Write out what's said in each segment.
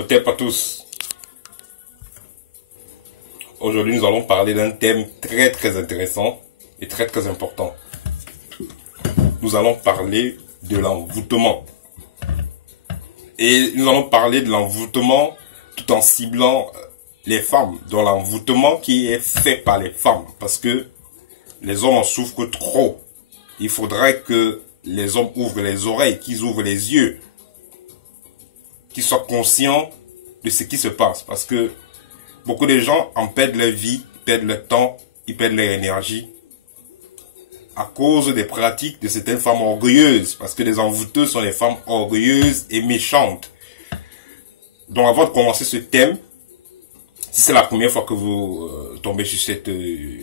Hotep à tous. Aujourd'hui, nous allons parler d'un thème très intéressant et très important. Nous allons parler de l'envoûtement. Et nous allons parler de l'envoûtement tout en ciblant les femmes, dans l'envoûtement qui est fait par les femmes. Parce que les hommes en souffrent trop. Il faudrait que les hommes ouvrent les oreilles, qu'ils ouvrent les yeux, qu'ils soient conscients de ce qui se passe. Parce que beaucoup de gens en perdent leur vie, perdent leur temps, ils perdent leur énergie à cause des pratiques de certaines femmes orgueilleuses. Parce que les envoûteuses sont les femmes orgueilleuses et méchantes. Donc avant de commencer ce thème, si c'est la première fois que vous tombez sur cette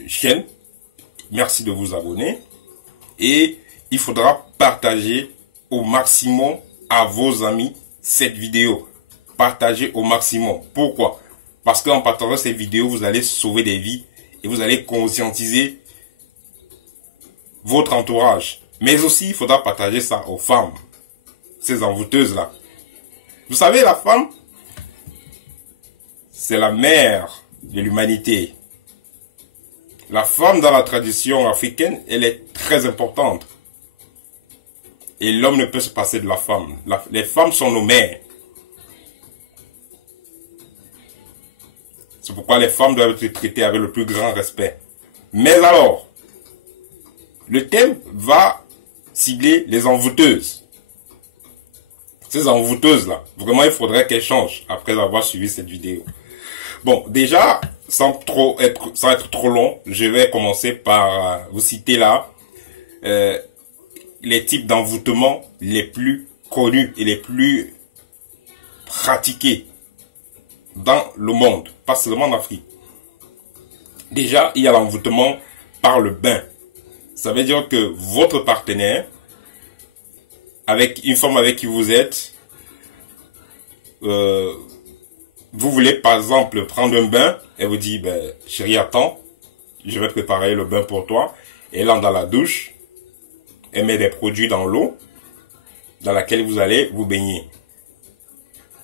chaîne, merci de vous abonner. Et il faudra partager au maximum à vos amis cette vidéo. Partagez au maximum. Pourquoi? Parce qu'en partageant cette vidéo, vous allez sauver des vies et vous allez conscientiser votre entourage. Mais aussi, il faudra partager ça aux femmes, ces envoûteuses-là. Vous savez, la femme, c'est la mère de l'humanité. La femme dans la tradition africaine, elle est très importante. Et l'homme ne peut se passer de la femme. Les femmes sont nos mères. C'est pourquoi les femmes doivent être traitées avec le plus grand respect. Mais alors, le thème va cibler les envoûteuses. Ces envoûteuses-là, vraiment il faudrait qu'elles changent après avoir suivi cette vidéo. Bon, déjà, sans être trop long, je vais commencer par vous citer là les types d'envoûtement les plus connus et les plus pratiqués dans le monde, pas seulement en Afrique. Déjà, il y a l'envoûtement par le bain. Ça veut dire que votre partenaire, avec une femme avec qui vous êtes, vous voulez par exemple prendre un bain, elle vous dit, ben, chérie, attends, je vais préparer le bain pour toi. Et là, dans la douche, elle met des produits dans l'eau dans laquelle vous allez vous baigner.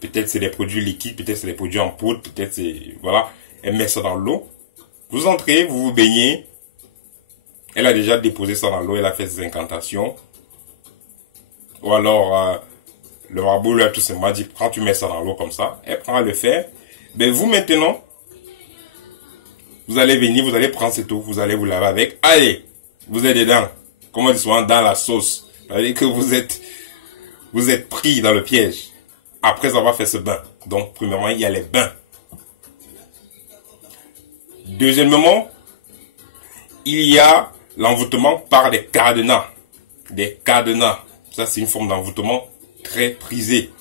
Peut-être c'est des produits liquides, peut-être c'est des produits en poudre, peut-être c'est... Voilà, elle met ça dans l'eau. Vous entrez, vous vous baignez. Elle a déjà déposé ça dans l'eau, elle a fait ses incantations. Ou alors, le marabout lui a tout simplement dit, prends, tu mets ça dans l'eau comme ça. Elle prend à le faire. Ben vous maintenant, vous allez venir, vous allez prendre cette eau, vous allez vous laver avec. Allez, vous êtes dedans. Comme on dit souvent, dans la sauce. C'est-à-dire que vous êtes pris dans le piège. Après avoir fait ce bain. Donc, premièrement, il y a les bains. Deuxièmement, il y a l'envoûtement par des cadenas. Des cadenas. Ça, c'est une forme d'envoûtement très prisée.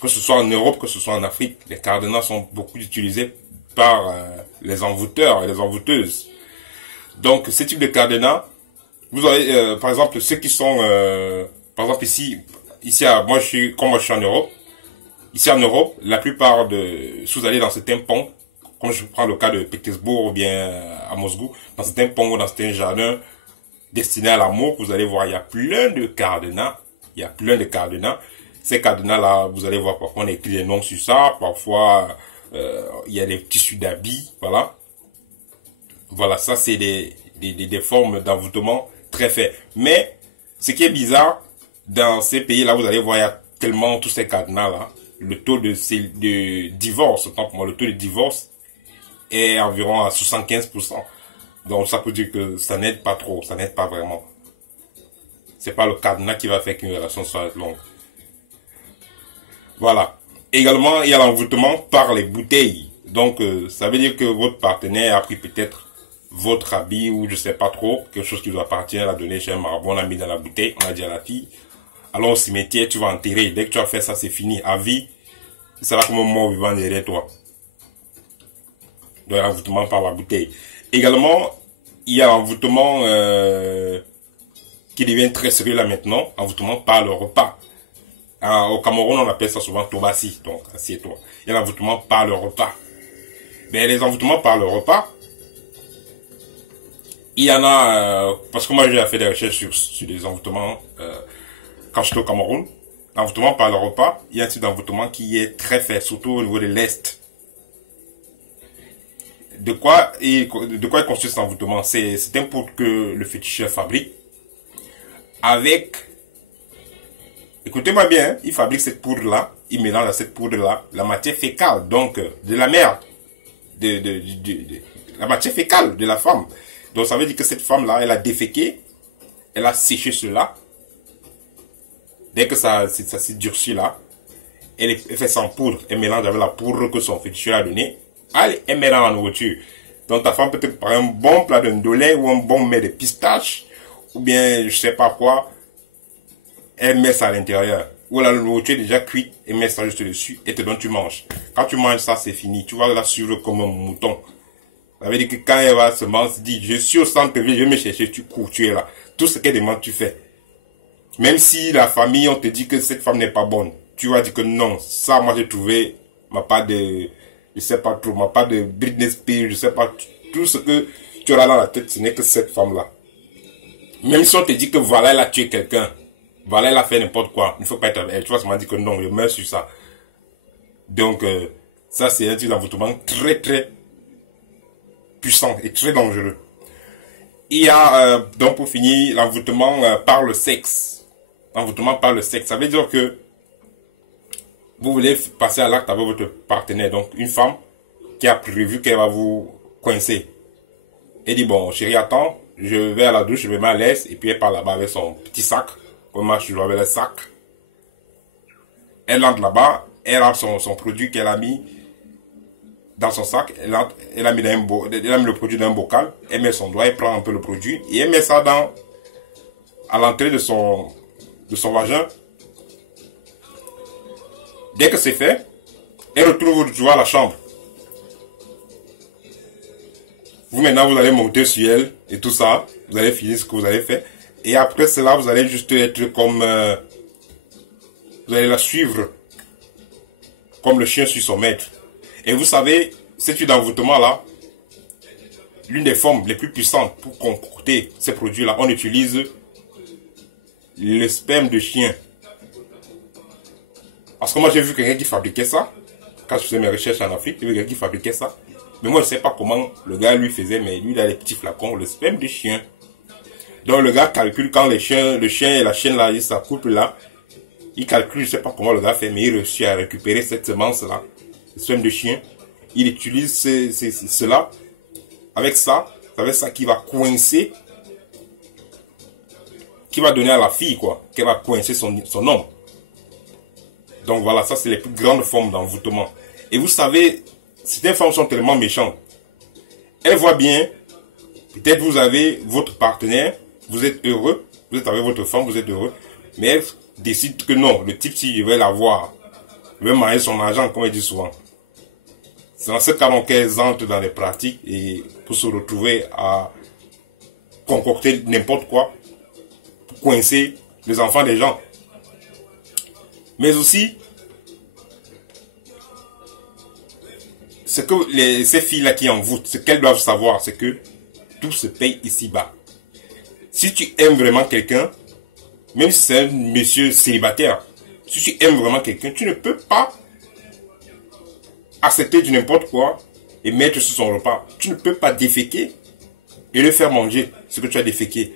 Que ce soit en Europe, que ce soit en Afrique, les cadenas sont beaucoup utilisés par les envoûteurs et les envoûteuses. Donc, ce type de cadenas, vous avez, par exemple, ceux qui sont, par exemple ici moi je suis en Europe. Ici en Europe, la plupart si vous allez dans certains ponts, comme je prends le cas de Pétersbourg ou bien à Moscou, dans certains ponts ou dans certains jardins destinés à l'amour, vous allez voir, il y a plein de cadenas. Il y a plein de cadenas. Ces cadenas-là, vous allez voir, parfois on écrit des noms sur ça, parfois il y a des tissus d'habits, voilà. Voilà, ça c'est des formes d'envoûtement très faits. Mais, ce qui est bizarre, dans ces pays-là, vous allez voir, il y a tellement tous ces cadenas-là, le taux de divorce, autant pour moi, le taux de divorce est environ à 75%. Donc, ça peut dire que ça n'aide pas trop, ça n'aide pas vraiment. C'est pas le cadenas qui va faire qu'une relation soit longue. Voilà. Également, il y a l'envoûtement par les bouteilles. Donc, ça veut dire que votre partenaire a pris peut-être votre habit ou je sais pas trop, quelque chose qui lui appartient, l'a donné chez un marabout, on l'a mis dans la bouteille, on a dit à la fille, alors au cimetière, tu vas enterrer. Dès que tu as fait ça, c'est fini. À vie, ça va comme un mort vivant derrière toi. Donc, l'envoûtement par la bouteille. Également, il y a l'envoûtement qui devient très sérieux là maintenant, envoûtement par le repas. Au Cameroun, on appelle ça souvent tobassi, donc assieds-toi. Il y a l'envoûtement par le repas. Mais les envoûtements par le repas, il y en a, parce que moi j'ai fait des recherches sur des envoûtements quand j'étais au Cameroun, l'envoûtement par le repas, il y a un type d'envoûtement qui est très fait, surtout au niveau de l'Est. De quoi il constitue cet envoûtement? C'est un poudre que le féticheur fabrique avec, écoutez-moi bien, il fabrique cette poudre-là, il mélange à cette poudre-là la matière fécale, donc de la mère, de la matière fécale de la femme. Donc ça veut dire que cette femme-là, elle a déféqué, elle a séché cela. Dès que ça s'est durci là, elle fait ça en poudre, elle mélange avec la poudre que son féticheur a donnée. Allez, elle met dans la nourriture. Donc ta femme peut te préparer un bon plat de ndolé ou un bon mets de pistache, ou bien je sais pas quoi, elle met ça à l'intérieur. Ou la nourriture est déjà cuite, elle met ça juste dessus et te donne, tu manges. Quand tu manges ça, c'est fini. Tu vas la suivre comme un mouton. Ça veut dire que quand elle va se manger, dit, je suis au centre-ville, je vais me chercher, tu cours, tu es là. Tout ce qu'elle demande, tu fais. Même si la famille, on te dit que cette femme n'est pas bonne, tu vas dire que non, ça, moi, j'ai trouvé ma part de, je sais pas trop, ma part de Britney Spears, je sais pas, tout ce que tu auras dans la tête, ce n'est que cette femme-là. Même si on te dit que voilà, elle a tué quelqu'un, voilà, elle a fait n'importe quoi, il ne faut pas être avec elle, tu vas seulement dire que non, je meurs sur ça. Donc, ça, c'est un type d'envoûtement très, très puissant et très dangereux. Il y a, donc pour finir, l'envoûtement par le sexe. L'envoûtement par le sexe, ça veut dire que vous voulez passer à l'acte avec votre partenaire. Donc, une femme qui a prévu qu'elle va vous coincer. Elle dit, bon, chérie, attends, je vais à la douche, je vais à l'aise. Et puis, elle part là-bas avec son petit sac. Comme moi, je joue avec le sac. Elle entre là-bas, elle a son produit qu'elle a mis dans son sac. Elle a mis le produit dans un bocal. Elle met son doigt, elle prend un peu le produit. Et elle met ça à l'entrée de son vagin. Dès que c'est fait, elle retrouve votre joie à la chambre. Vous maintenant, vous allez monter sur elle et tout ça. Vous allez finir ce que vous avez fait. Et après cela, vous allez juste être comme... vous allez la suivre comme le chien suit son maître. Et vous savez, ce type d'envoûtement-là, l'une des formes les plus puissantes pour concocter ces produits-là, on utilise le sperme de chien. Parce que moi, j'ai vu quelqu'un qui fabriquait ça. Quand je faisais mes recherches en Afrique, j'ai vu quelqu'un qui fabriquait ça. Mais moi, je ne sais pas comment le gars lui faisait, mais lui, il a les petits flacons, le sperme de chien. Donc, le gars calcule quand le chien et la chienne là, ils s'accouplent là. Il calcule, je ne sais pas comment le gars fait, mais il réussit à récupérer cette semence-là, le sperme de chien. Il utilise cela. Avec ça qui va coincer, qui va donner à la fille, quoi. Qui va coincer son homme. Donc voilà, ça c'est les plus grandes formes d'envoûtement. Et vous savez, certaines femmes sont tellement méchantes. Elles voient bien, peut-être vous avez votre partenaire, vous êtes heureux, vous êtes avec votre femme, vous êtes heureux, mais elles décident que non, le type, si je vais l'avoir, il va manger son argent, comme elle dit souvent. C'est dans ce cas qu'elles entrent dans les pratiques et pour se retrouver à concocter n'importe quoi, pour coincer les enfants des gens. Mais aussi, ce que ces filles-là qui envoûtent, ce qu'elles doivent savoir, c'est que tout se paye ici-bas. Si tu aimes vraiment quelqu'un, même si c'est un monsieur célibataire, si tu aimes vraiment quelqu'un, tu ne peux pas accepter du n'importe quoi et mettre sur son repas. Tu ne peux pas déféquer et le faire manger ce que tu as déféqué.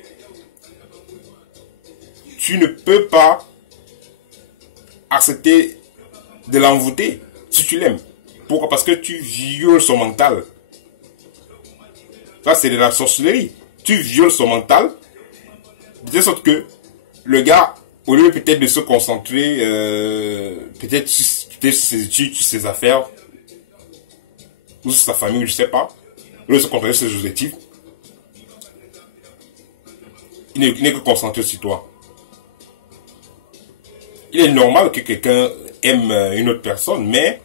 Tu ne peux pas accepter de l'envoûter si tu l'aimes. Pourquoi? Parce que tu violes son mental. Ça, c'est de la sorcellerie. Tu violes son mental de telle sorte que le gars, au lieu peut-être de se concentrer peut-être sur ses études, sur ses affaires, ou sur sa famille, je ne sais pas, au lieu de se concentrer sur ses objectifs, il n'est que concentré sur toi. Il est normal que quelqu'un aime une autre personne, mais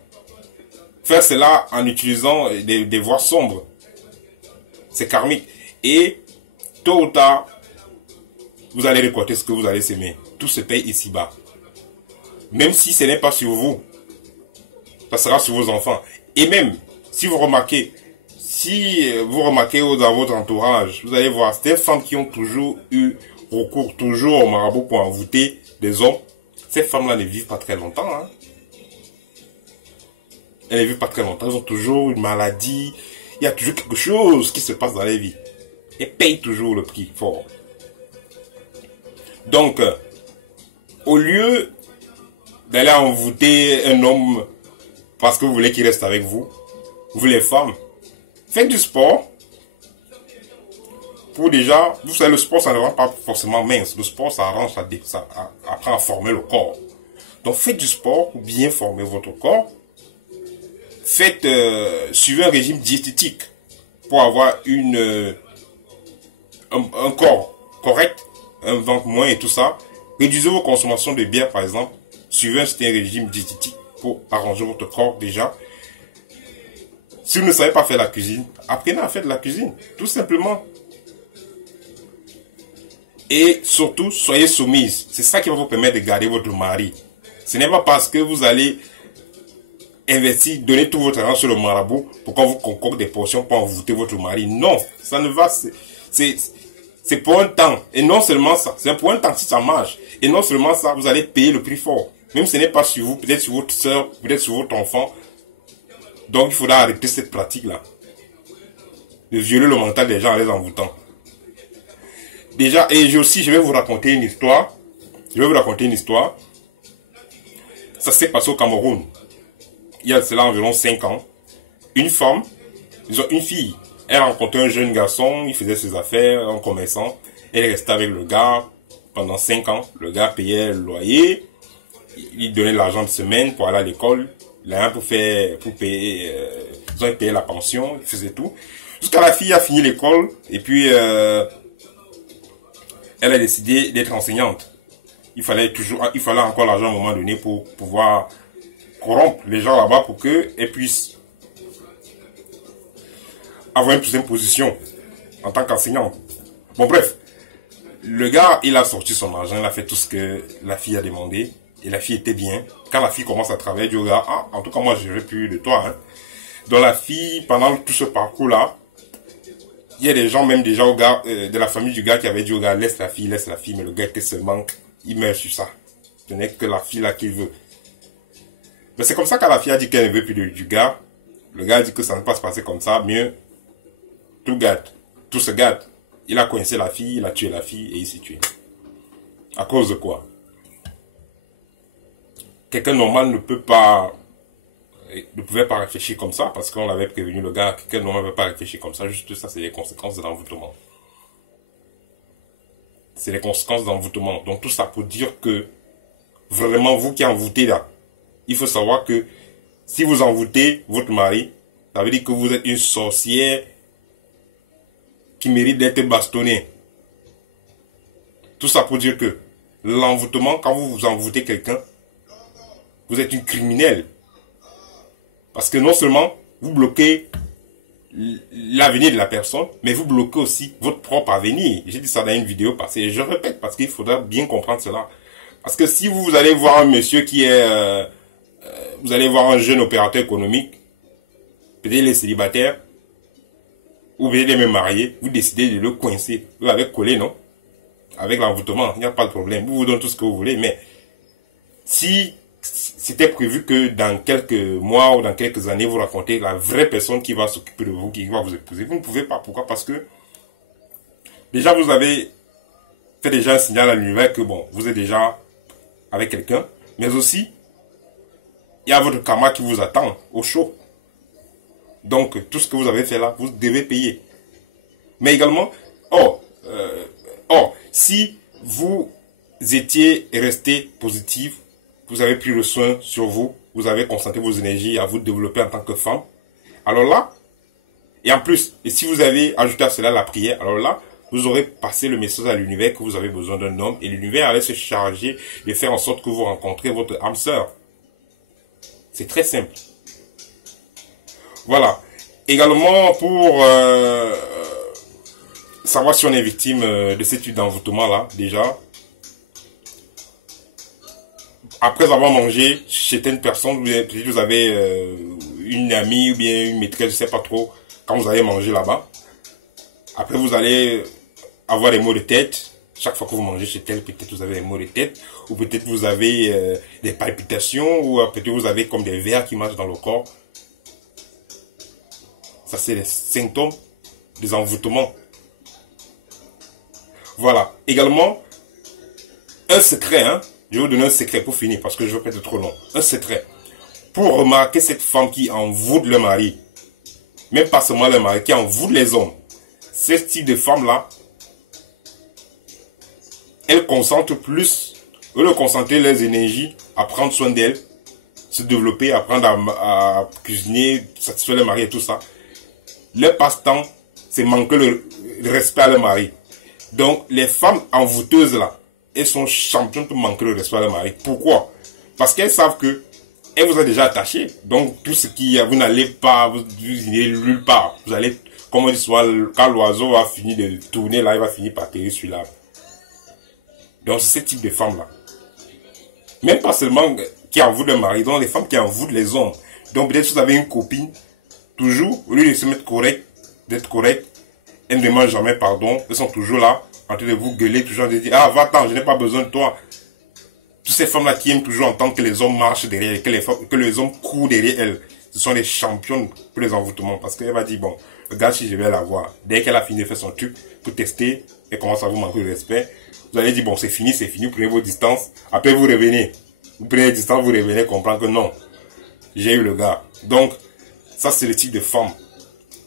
faire cela en utilisant des voies sombres, c'est karmique. Et tôt ou tard, vous allez récolter ce que vous allez s'aimer. Tout se paye ici-bas. Même si ce n'est pas sur vous, ça sera sur vos enfants. Et même, si vous remarquez dans votre entourage, vous allez voir, c'est des femmes qui ont toujours eu recours, toujours au marabout pour envoûter des hommes. Ces femmes-là ne vivent pas très longtemps. Hein. Elles ne vivent pas très longtemps. Elles ont toujours une maladie. Il y a toujours quelque chose qui se passe dans leur vie. Elles payent toujours le prix fort. Donc, au lieu d'aller envoûter un homme parce que vous voulez qu'il reste avec vous, vous les femmes, faites du sport. Pour déjà, vous savez, le sport, ça ne rend pas forcément mince. Le sport, ça arrange, ça apprend à former le corps. Donc, faites du sport pour bien former votre corps. Faites, suivez un régime diététique pour avoir un corps correct, un ventre moins et tout ça. Réduisez vos consommations de bière, par exemple. Suivez un certain régime diététique pour arranger votre corps déjà. Si vous ne savez pas faire la cuisine, apprenez à faire de la cuisine, tout simplement. Et surtout, soyez soumise. C'est ça qui va vous permettre de garder votre mari. Ce n'est pas parce que vous allez investir, donner tout votre argent sur le marabout pour qu'on vous concocte des portions pour envoûter votre mari. Non, ça ne va... C'est pour un temps. Et non seulement ça, c'est pour un temps si ça marche. Et non seulement ça, vous allez payer le prix fort. Même si ce n'est pas sur vous, peut-être sur votre soeur, peut-être sur votre enfant. Donc il faudra arrêter cette pratique-là. De violer le mental des gens en les envoûtant. Déjà, et je vais vous raconter une histoire. Ça s'est passé au Cameroun. Il y a cela environ 5 ans. Une femme, disons une fille, elle a rencontré un jeune garçon, il faisait ses affaires, un commerçant. Elle est restée avec le gars pendant 5 ans. Le gars payait le loyer, il donnait l'argent de semaine pour aller à l'école. Il a rien pour payer, ils ont payé la pension, il faisait tout. Jusqu'à la fille a fini l'école, et puis elle a décidé d'être enseignante. Il fallait encore l'argent à un moment donné pour pouvoir corrompre les gens là-bas pour qu'elle puisse avoir une plus de position en tant qu'enseignante. Bon bref, le gars, il a sorti son argent, il a fait tout ce que la fille a demandé, et la fille était bien. Quand la fille commence à travailler, du gars, ah, en tout cas moi je veux plus de toi. Hein. Donc la fille, pendant tout ce parcours-là, il y a des gens, même déjà au gars, de la famille du gars qui avait dit au gars, laisse la fille, mais le gars était seulement, il meurt sur ça. Ce n'est que la fille là qu'il veut. Mais c'est comme ça que la fille a dit qu'elle ne veut plus du gars. Le gars a dit que ça ne peut pas se passer comme ça, mieux tout se gâte. Il a coincé la fille, il a tué la fille et il s'est tué. À cause de quoi? Quelqu'un normal ne pouvait pas réfléchir comme ça parce qu'on avait prévenu le gars. Quelqu'un normal ne peut pas réfléchir comme ça. Juste ça, c'est les conséquences de l'envoûtement. C'est les conséquences de l'envoûtement. Donc tout ça pour dire que vraiment vous qui envoûtez là, il faut savoir que si vous envoûtez votre mari, ça veut dire que vous êtes une sorcière qui mérite d'être bastonnée. Tout ça pour dire que l'envoûtement, quand vous envoûtez quelqu'un, vous êtes une criminelle. Parce que non seulement vous bloquez l'avenir de la personne, mais vous bloquez aussi votre propre avenir. J'ai dit ça dans une vidéo passée et je répète parce qu'il faudra bien comprendre cela. Parce que si vous allez voir un monsieur qui est... vous allez voir un jeune opérateur économique, peut-être il est célibataire, ou peut-être il est même marié, vous décidez de le coincer. Vous l'avez collé, non? Avec l'envoûtement, il n'y a pas de problème. Vous donnez tout ce que vous voulez, mais si c'était prévu que dans quelques mois ou dans quelques années, vous racontez la vraie personne qui va s'occuper de vous, qui va vous épouser, vous ne pouvez pas. Pourquoi? Parce que déjà vous avez fait déjà un signal à l'univers que bon, vous êtes déjà avec quelqu'un, mais aussi il y a votre karma qui vous attend au chaud. Donc tout ce que vous avez fait là, vous devez payer. Mais également, si vous étiez resté positif, vous avez pris le soin sur vous, vous avez concentré vos énergies à vous développer en tant que femme, alors là, et en plus, et si vous avez ajouté à cela la prière, alors là, vous aurez passé le message à l'univers que vous avez besoin d'un homme, et l'univers allait se charger de faire en sorte que vous rencontrez votre âme sœur. C'est très simple. Voilà. Également, pour savoir si on est victime de cette type d'envoûtement-là, déjà, après avoir mangé chez certaines personnes, peut-être vous avez une amie ou bien une maîtresse, je ne sais pas trop, quand vous allez manger là-bas, après vous allez avoir des maux de tête, Chaque fois que vous mangez chez tel, peut-être vous avez des maux de tête, ou peut-être vous avez des palpitations, ou peut-être vous avez comme des vers qui marchent dans le corps. Ça, c'est les symptômes des envoûtements. Voilà. Également, un secret, hein. Je vais vous donner un secret pour finir, parce que je ne veux pas être trop long. Un secret. Pour remarquer cette femme qui envoûte le mari, même pas seulement le mari, qui envoûte les hommes, ce type de femme-là, elle concentre plus, au lieu de concentrer les énergies à prendre soin d'elle, se développer, apprendre à cuisiner, satisfaire le mari et tout ça. Le passe-temps, c'est manquer le respect à leur mari. Donc, les femmes envoûteuses là, elles sont championnes pour manquer le respect à leur mari. Pourquoi? Parce qu'elles savent que elles vous ont déjà attaché. Donc, tout ce qui, vous n'allez pas, vous n'irez nulle part. Vous allez, comme on dit souvent, quand l'oiseau va finir de tourner là, il va finir par atterrir sur l'arbre. Donc, c'est ce type de femmes-là. Même pas seulement qui envoûtent le mari, donc les femmes qui envoûtent les hommes. Donc, peut-être que vous avez une copine, toujours, au lieu de se mettre correct, d'être correct, elles ne demandent jamais pardon. Elles sont toujours là, en train de vous gueuler, toujours de dire, ah, va-t'en, je n'ai pas besoin de toi. Toutes ces femmes-là qui aiment toujours entendre que les hommes marchent derrière elles, que les hommes courent derrière elles, ce sont les championnes pour les envoûtements. Parce qu'elle va dire, bon, regarde si je vais la voir. Dès qu'elle a fini de faire son truc, pour tester, elle commence à vous manquer de respect. Vous allez dire, bon, c'est fini, vous prenez vos distances. Après, vous revenez. Vous prenez les distances, vous revenez, comprendre que non, j'ai eu le gars. Donc, ça, c'est le type de femme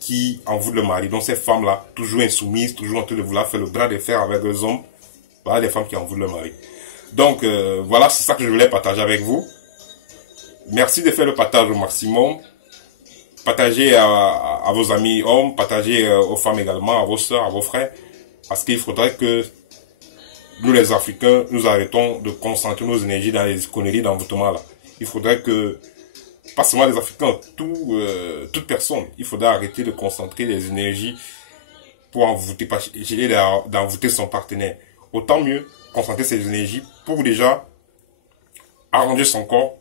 qui envoûte le mari. Donc, ces femmes-là, toujours insoumises, toujours en train de vouloir faire le bras de fer avec les hommes. Voilà les femmes qui envoûtent le mari. Donc, voilà, c'est ça que je voulais partager avec vous. Merci de faire le partage au maximum. Partagez à vos amis hommes, partagez aux femmes également, à vos soeurs, à vos frères. Parce qu'il faudrait que nous les Africains, nous arrêtons de concentrer nos énergies dans les conneries d'envoûtement là. Il faudrait que, pas seulement les Africains, toute personne, il faudrait arrêter de concentrer les énergies pour envoûter, d'envoûter son partenaire. Autant mieux concentrer ses énergies pour déjà arranger son corps,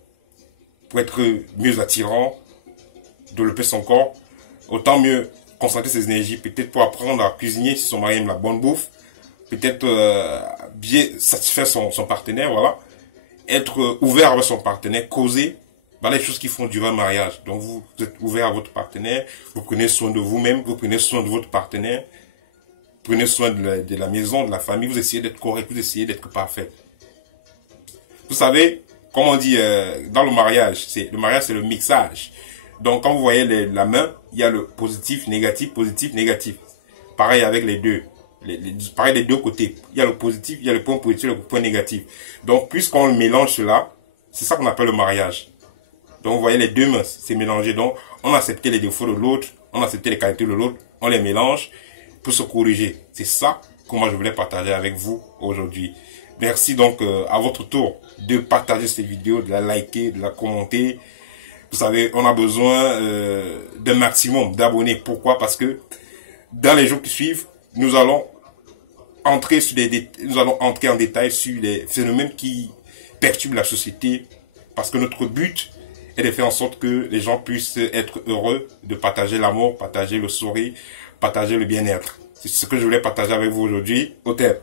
pour être mieux attirant, développer son corps. Autant mieux concentrer ses énergies peut-être pour apprendre à cuisiner si son mari aime la bonne bouffe. Peut-être bien satisfaire son partenaire, voilà. Être ouvert avec son partenaire, causer, voilà les choses qui font durer un mariage. Donc vous êtes ouvert à votre partenaire, vous prenez soin de vous-même, vous prenez soin de votre partenaire, prenez soin de la maison, de la famille, vous essayez d'être correct, vous essayez d'être parfait. Vous savez, comme on dit dans le mariage, c'est le mixage. Donc quand vous voyez la main, il y a le positif, négatif, négatif. Pareil avec les deux. Pareil des deux côtés. Il y a le positif, il y a le point positif, le point négatif. Donc, puisqu'on mélange cela, c'est ça qu'on appelle le mariage. Donc, vous voyez, les deux mains, c'est mélangé. Donc, on accepte les défauts de l'autre, on accepte les qualités de l'autre, on les mélange pour se corriger. C'est ça que moi, je voulais partager avec vous aujourd'hui. Merci donc à votre tour de partager cette vidéo, de la liker, de la commenter. Vous savez, on a besoin d'un maximum d'abonnés. Pourquoi? Parce que dans les jours qui suivent, nous allons entrer en détail sur les phénomènes qui perturbent la société, parce que notre but est de faire en sorte que les gens puissent être heureux, de partager l'amour, partager le sourire, partager le bien-être. C'est ce que je voulais partager avec vous aujourd'hui. Au terme.